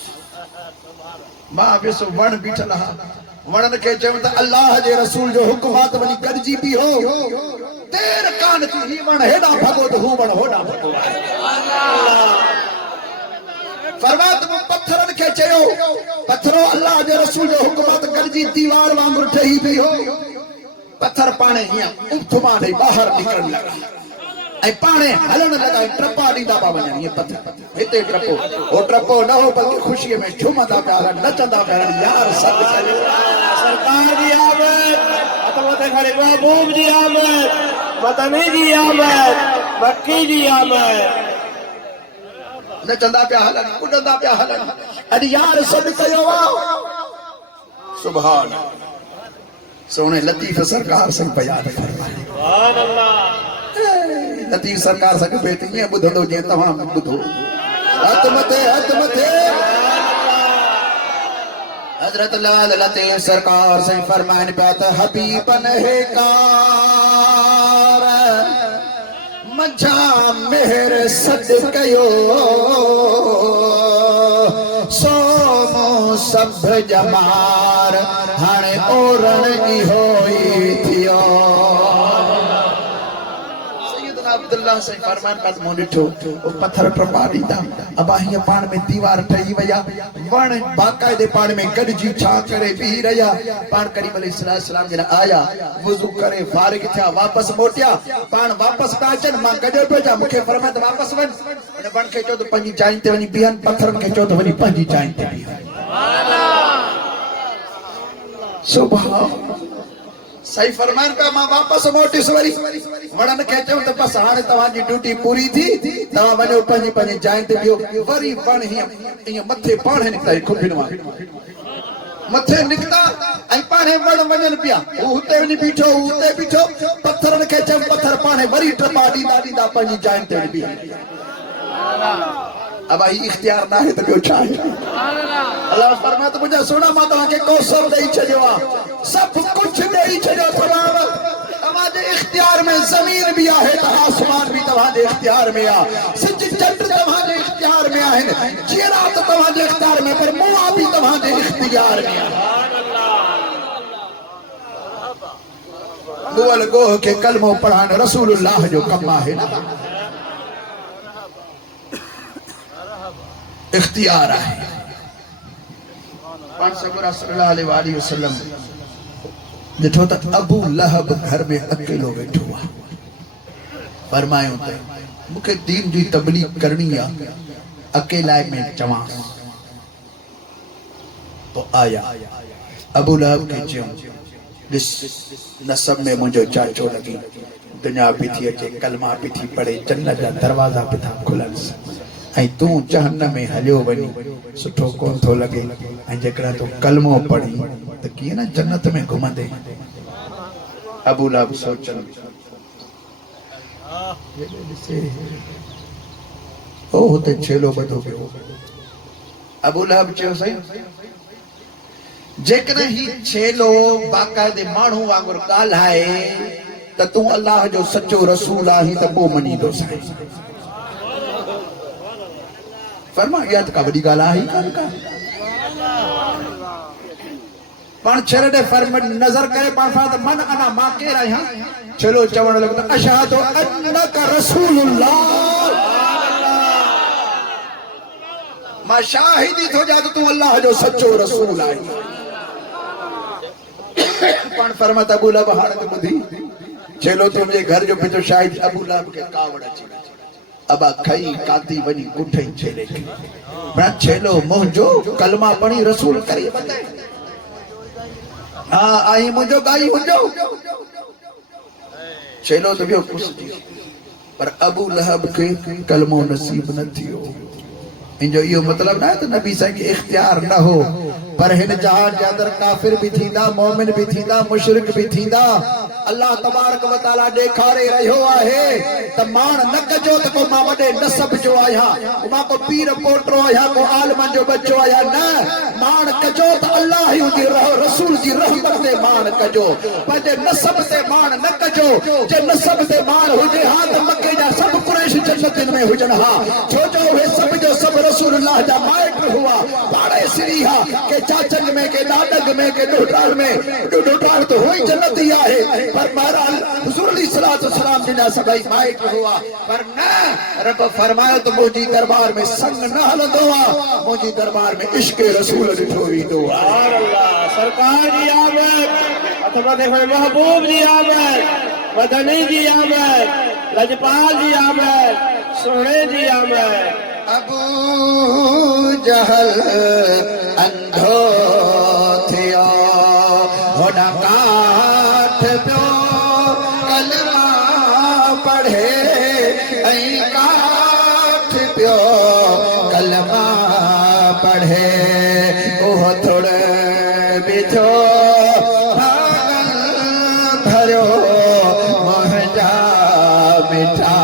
मां बेसो वण बीठल हा वणन के चयो त अल्लाह जे रसूल जो हुकुमात वनी गरजी बीहो देर कान थी ही वण हेडा भगो त हू वण होडा भगो फरमात मु पत्थरन के चयो पत्थरो अल्लाह जे रसूल जो हुकुमात गरजी दीवार वांगुर ठही बीहो पत्थर पाणे हिया उठमा नहीं बाहर निकरण लगा ऐ पाणे हलन लगा ट्रपा दीदा पा वञन ये पत्थर हिते ट्रपो ओ ट्रपो न हो बल्कि खुशी में झूमदा प्यारा नचंदा प्यारा यार सब सरकार जी आमद अतमते खड़े महबूब जी आमद मदनी जी आमद मक्की जी आमद नचंदा प्या हलन कुडंदा प्या हलन अरे यार सब कयो वा सुभान सोने लतीफ सरकार संग बयान फरमाए सुभान अल्लाह लतीफ सरकार संग बेटी ये बुधो जे तमाम बुधो हथ मथे हजरत लाल लतीफ सरकार संग फरमान पिया त हबीबन है कार मजा मेहर सद कयो सोमो सब जमार हाणे ओरण ई होई थियो सैयदना अब्दुल्लाह से फरमान पास मो ॾिठो ओ पत्थर ट्रपा ॾींदा अब हिय पाण में दीवार ठही वया वण बाकायदे पाण में गॾजी छा करे बीह रहिया पाण करीम अलैहिस्सलाम जन आया वुजू करे फारिग थिया वापस मोटिया पाण वापस पिया अचनि मां गॾो पियो जा मूंखे फरमाए त वापस वञ उन वण खे चयो त पंहिंजी चांहि ते वञी बीहनि पत्थरनि खे चयो त वञी पंहिंजी चांहि ते बीहनि सुभान सही फरमान का मां वापस मोटिस वरी वणन के चयो त बस हाणे तव्हांजी ड्यूटी पूरी थी तव्हां वञो पंहिंजी पंहिंजी जाइ ते बियो वरी वण हीअं मथे पाण निकिता खुबिन मां मथे निकिता ऐं पाणे वण वञनि पिया हू हुते वञी बीठो हुते बीठो पत्थरनि खे चयो पत्थर पाणे वरी ट्रपा ॾींदा पंहिंजी जाइ ते वञी बीह अब आई इख्तियार ना है तो क्यों चाहे अल्लाह फरमाए तो मुझे सुना मां तव्हांखे कौसर ॾेई छॾियो आहे सब कुछ ॾेई छॾियो तव्हांजे इख्तियार में ज़मीन भी आहे त आसमान भी तव्हांजे इख्तियार में आहे सिज चंड तव्हांजे इख्तियार में आहिनि चेहरा त तव्हांजे इख्तियार में पर मुआ भी तव्हांजे इख्तियार में आहे गोल गोह के कलमो पढ़ाइण रसूलुल्लाह जो कम आहे न इख्तियार है पाण सगुरा सल्लल्लाहु अलैहि वसल्लम ॾिठो त अबू लहब घर में अकेलो वेठो आहे फरमायो त मूंखे दीन जी तबलीग करणी आहे अकेला में चवांस तो आया अबू लहब के चयो ॾिस नसब में मुंहिंजो चाचो लॻी दुनिया पई थी अचे कलमा पई थी पढ़े जन्नत जा दरवाजा पई था खुलनि ऐं तूं जहन्नम में हलियो वञी सुठो कोन थो लॻे ऐं जेकॾहिं तूं कलमो पढ़ी त कीअं न जन्नत में घुमंदे अबू लहब सोचनि ओ हुते छेलो ॿधो पियो अबू लहब चयो सही जेकॾहिं ही छेलो बाक़ायदे माण्हू वांगुरु ॻाल्हाए त तूं अल्लाह जो सचो रसूल आहीं त पोइ मञींदो साईं फरमा या त का वॾी ॻाल्हि आहे कान का पाण छेड़े फर्म नज़र करे पाण सां त मन अना मां केरु आहियां छेलो चवण लॻो त अशहदु अन्नका रसूलुल्लाह मां शाहिदी थो ॾियां त तूं अल्लाह जो सच्चो रसूल आहीं। पाण फरमात अबू लहब हाणे त ॿुधी छेलो तुंहिंजे घर जो पियो शायदि अबू लहब खे कावड़ अची वई। अबा खई काती वञी कुठई छेले खे पर छेलो मुंहिंजो कलमा पढ़ी रसूल करे बताए हां आई मुंहिंजो गाई मुंहिंजो छेलो तो बियो खुश थी पर अबू लहब खे कलमो नसीब न थियो। इनजो इहो मतलब ना त नबी साईं खे इख्तियार न हो पर हिन जहान जे अंदर काफिर भी थींदा मोमिन भी थींदा मुशरिक भी थींदा। अल्लाह तबारक व तआला ॾेखारे रहियो आहे त माण न कजो त को मां वॾे नसब जो आहियां मां को पीर पोटरो आहियां को आलमन जो बच्चो आहियां न माण कजो त अल्लाह जी रसूल जी रहमत ते माण कजो पंहिंजे नसब ते माण न कजो। जे नसब ते माण हुजे हा त मके जा सब कुरैश जन्नत में हुजन हा छो जो उहे सब जो सब रसूलुल्लाह जा माइट हुआ पाड़े सिरी हा के चाचन में के दादग में के डोटार में डोटार तो होई जन्नत ही आहे पर बहरहाल हुजूर अली सलातो सलाम जिना सभई माइट हुआ पर न रब फरमायो तो मुंहिंजी दरबार में संग न हलंदो आहे मुंहिंजी दरबार में इश्क रसूल ॾिठो वेंदो आहे। सुभान अल्लाह सरकार जी आमद अथवा देखो महबूब जी आमद मदनी जी आमद लजपाल जी आमद सोने जी आमद। अबू जहल अंधो थियो होना काठ पियो कलमा पढ़े ऐं काठ पियो कलमा पढ़े ओह थोड़े बिठो भरियो मुंहिंजा मिठा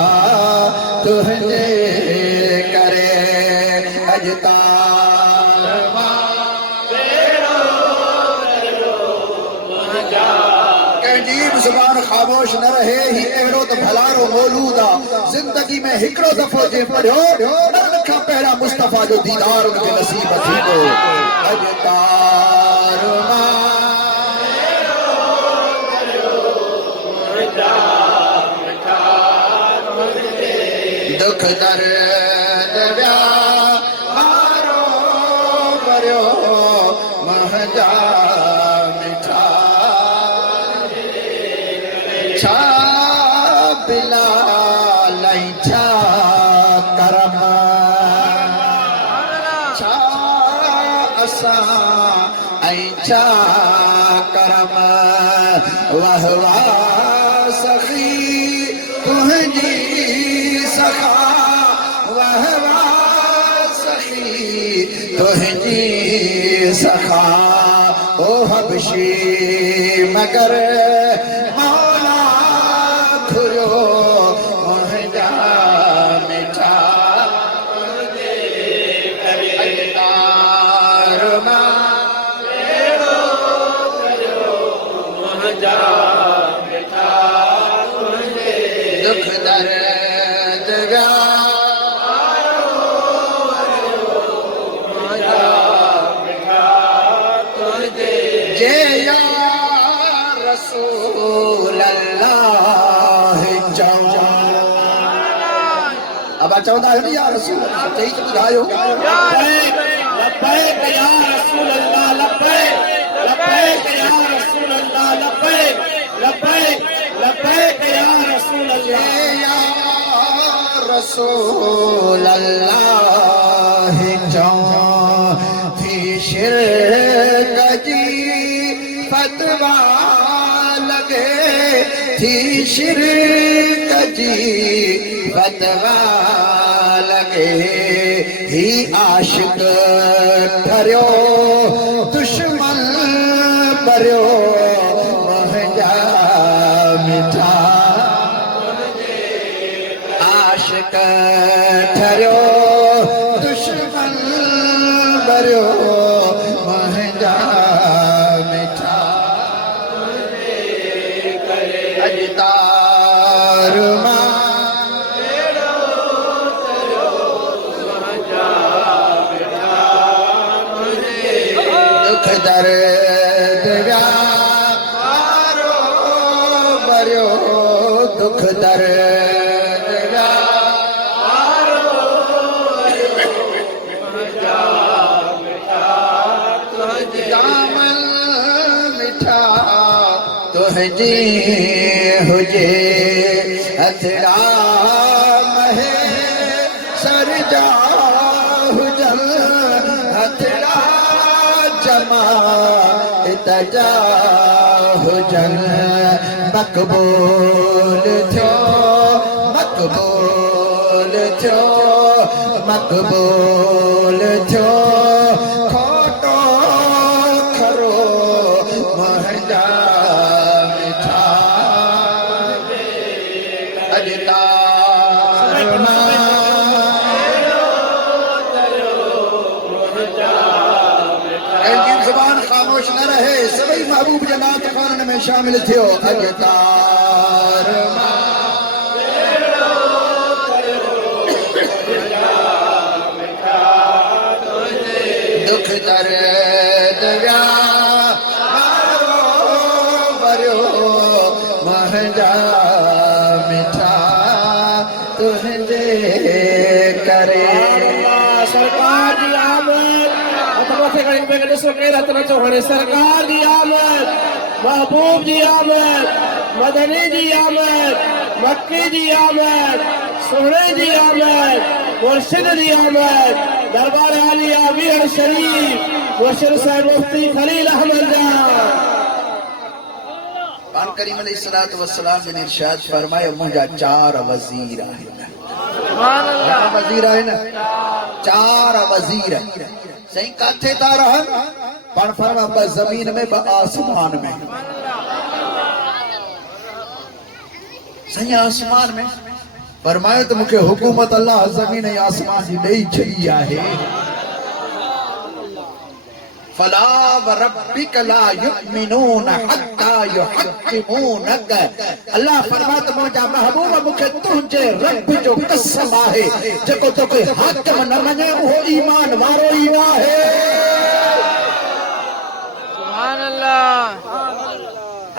तुंहिंजे जुबान खामोश न रहे ही अहिड़ो त भलारो मौलूद आहे जिंदगी में हिकिड़ो दफ़ो जे पढ़ियो उन खां पहिरियां मुस्तफ़ा जो दीदार उनखे नसीब थींदो। दुख दर्द व्यारो भरियो मुंहिंजा मिठा छा बिला लाई छा करम छा असां ऐं छा करम वाह वाह सखी तुंहिंजी सखा वाह वाह सखी तुंहिंजी सखा ओ हबशी मगर दुख दर्द जे या रसूल अल्लाह चओ अब चवंदा आहियो या रसूल चई त ॿुधायो लब्बैक या रसूल अल्लाह लब्बैक लब्बैक या रसूल अल्लाह लब्बैक लब्बैक लब्बैक या रसूल अल्लाह या रसूल अल्लाह चओ थी शिरक जी फतवा लगे थी शिरक जी फतवा लगे ही आशिक ठरियो दुश्मन बरियो मुंहिंजा मिठा आशिक ठरियो दुश्मन बरियो मुंहिंजा मिठा अजतार मां दुख दर्द व्यारो भरियो दुख दर्द व्यारो तुझे हुजे हथड़ा महे सरजा हुजन हथड़ा जमा तजा हुजन मकबूल थो मकबूल थो मकबूल थो खोटो खरो महंगा मिठा अजदार जुबान खामोश न रहे सभी महबूब जनात खान में शामिल थियो अजदार दुख दर्द व्यारो महंगा मिठा तुझे करे सरकार की आमद सरकार की आमद महबूब जी आमद मदनी जी आमद मक्की जी आमद सोहरे जी आमद मुर्शिद जी आमद दरबार आलिया वीर शरीफ मुर्शिद साहब मुफ्ती खलील अहमद पान करीम अलैहिस्सलातु वस्सलाम ने इरशाद फरमाया मुझा चार वजीर है सुभान अल्लाह वजीर है ना चार वजीर सही काथे ता रहन पण फरमा ब जमीन में ब आसमान में सही आसमान में फरमायो तो मुखे हुकूमत अल्लाह जमीन ऐं आसमान जी ॾेई छॾी आहे फला वरब्बिक ला युमिनून हत्ता युहक्किमूनक अल्लाह फरमात मुंहिंजा महबूब मुखे तुंहिंजे रब जो कसम आहे जेको तोखे हाकिम न मञे उहो ईमान वारो ई न आहे सुभान अल्लाह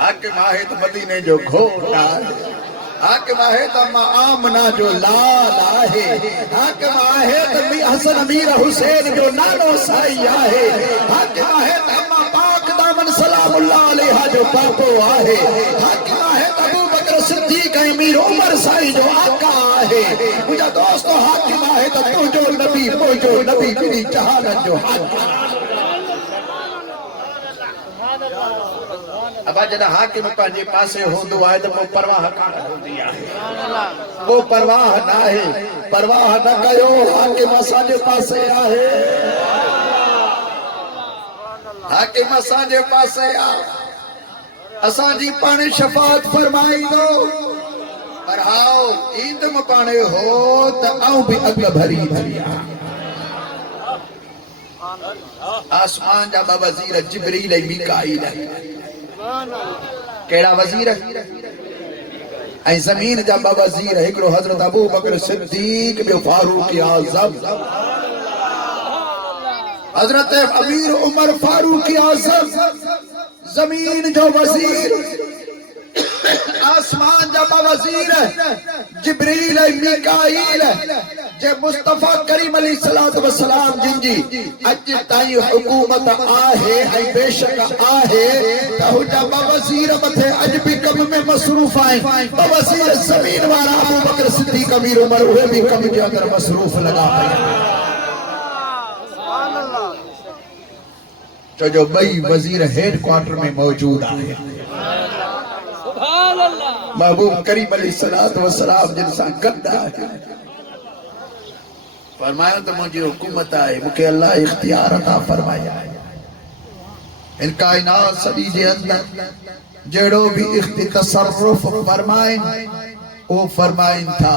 हाकिम आहे त मदीने जो घोट आहे हाकिम आहे त आमना जो लाल आहे हाकिम आहे त हसन अमीर हुसैन जो नानो साई आहे हाकिम आहे त अम्मा पाक दामन सलामुल्लाह अलैहा जो बाबो आहे हाकिम आहे त अबू बकर सिद्दीक ऐं मीर उमर साई जो आका आहे मुंहिंजा दोस्तो हाकिम आहे त तुंहिंजो नबी मुंहिंजो नबी ॿिन्ही जहाननि जो हाकिम अब जॾहिं हाकिम पंहिंजे पासे हूंदो आहे त पोइ परवाह कान हूंदी आहे पोइ परवाह न आहे परवाह न कयो हाकिम असांजे पासे आहे हाकिम असांजे पासे आहे असांजी पाण शफ़ाअत फरमाईंदो पर हाओ ईंदुमि पाण हो त आऊं बि अॻ भरी भरी आसमान जा ॿ वज़ीर जिब्रील ऐं मीकाईल केड़ा वजीर ऐं जमीन जा ॿ वजीर हिकिड़ो हज़रत अबू बकर सिद्दीक ॿियो फारूक आज़म हज़रत अमीर उमर फारूक आज़म जमीन जो वजीर आसमान जा ॿ वजीर जिब्रील ऐं मीकाईल जे मुस्तफा करीम अलैहिस्सलातु वस्सलाम जिन जी अज ताईं हुकूमत आहे ऐं बेशक आहे त हुजा ॿ वज़ीर मथे अज बि कम में मसरूफ़ आहिनि ॿ वज़ीर ज़मीन वारा अबू बकर सिद्दीक अमीर उमर उहे बि कम जे अंदरि मसरूफ़ लॻा पिया छो जो ॿई वज़ीर हेड क्वार्टर में मौजूद आहे महबूब करीम अलैहिस्सलातु वस्सलाम जिन सां गॾु आहे फरमायो तो मुझे हुकूमत आहे मुखे अल्लाह इख्तियार अता फरमाया है इन कायनात सभी जे अंदर जेड़ो भी तसर्रुफ फरमाइन ओ फरमाइन था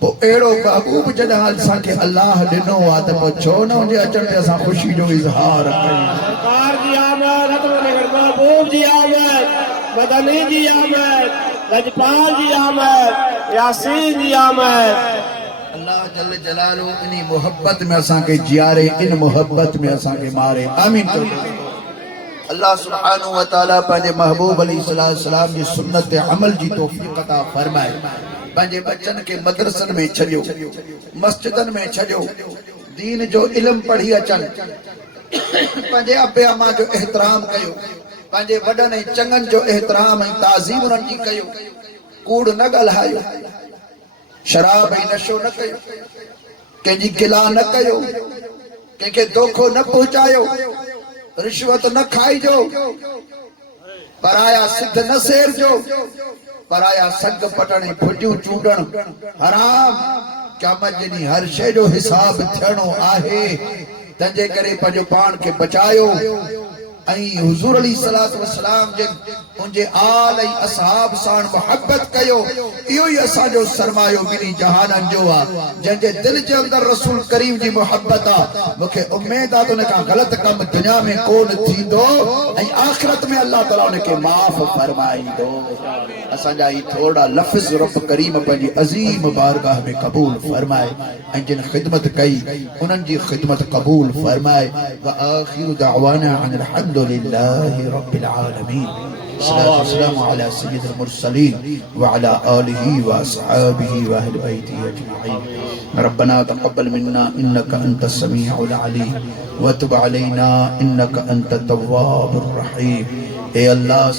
पो एड़ो महबूब जॾहिं असांखे अल्लाह ॾिनो आहे त पोइ छो न हुजे अचण ते असां ख़ुशी जो इज़हार कयूं सरकार जी आमद महबूब जी आमद मदनी जी आमद लजपाल जी आमद यासीन जी आमद अल्लाह जल जलालो इन्ही मोहब्बत में असांखे जियारे इन मोहब्बत में असांखे मारे आमीन अल्लाह सुब्हानहू व तआला पंहिंजे महबूब अलैहिस्सलाम जी सुन्नत अमल जी तौफीक अता फरमाए पंहिंजे बच्चन के मदरसन में छॾियो मस्जिदन में छॾियो दीन जो इल्म पढ़ी अचन पंहिंजे अब्बे अम्मा जो एहतराम कयो पंहिंजे वॾनि ऐं चङनि जो एहतराम ऐं ताज़ीम उन्हनि जी कयो, कूड़ न ॻाल्हायो, शराब ऐं नशो न कयो, कंहिंजी गिला न कयो, कंहिंखे धोखो न पहुचायो, रिश्वत न खाइजो, पराया सिद्ध न सेरजो, पराया संग पटण ऐं फुटियूं चूंडण हराम। क़यामत जे ॾींहुं हर शइ जो हिसाब थियणो आहे, तंहिंजे करे पंहिंजो पाण खे बचायो ऐं हुज़ूर अलैहिस्सलातु वस्सलाम जे उनजे आल ऐं असहाब सां मुहब्बत कयो। इहो ई असांजो सरमायो ॿिनी जहाननि जो आहे। जंहिंजे दिलि जे अंदरि रसूल करीम जी मुहब्बत आहे, मूंखे उमेद आहे त उन खां ग़लति कमु दुनिया में कोन थींदो ऐं आख़िरत में अल्लाह ताला उनखे माफ़ फरमाईंदो। असांजा ही थोड़ा लफ़्ज़ रब करीम पंहिंजी अज़ीम बारगाह में क़बूल फरमाए ऐं जिन ख़िदमत कई उन्हनि जी ख़िदमत क़बूल फरमाए। व आख़िरु दअवाना अनिल हम्दुलिल्लाहि रब्बिल आलमीन। सल्लल्लाहु अलैहि सय्यिदिल मुरसलीन व अला आलिहि व अस्हाबिहि व अहलि बैतिहि अजमईन। रब्बना तक़ब्बल मिन्ना इन्नका अंतस समीउल अलीम व तुब अलैना इन्नका अंतत तव्वाबुर रहीम। ए अल्लाह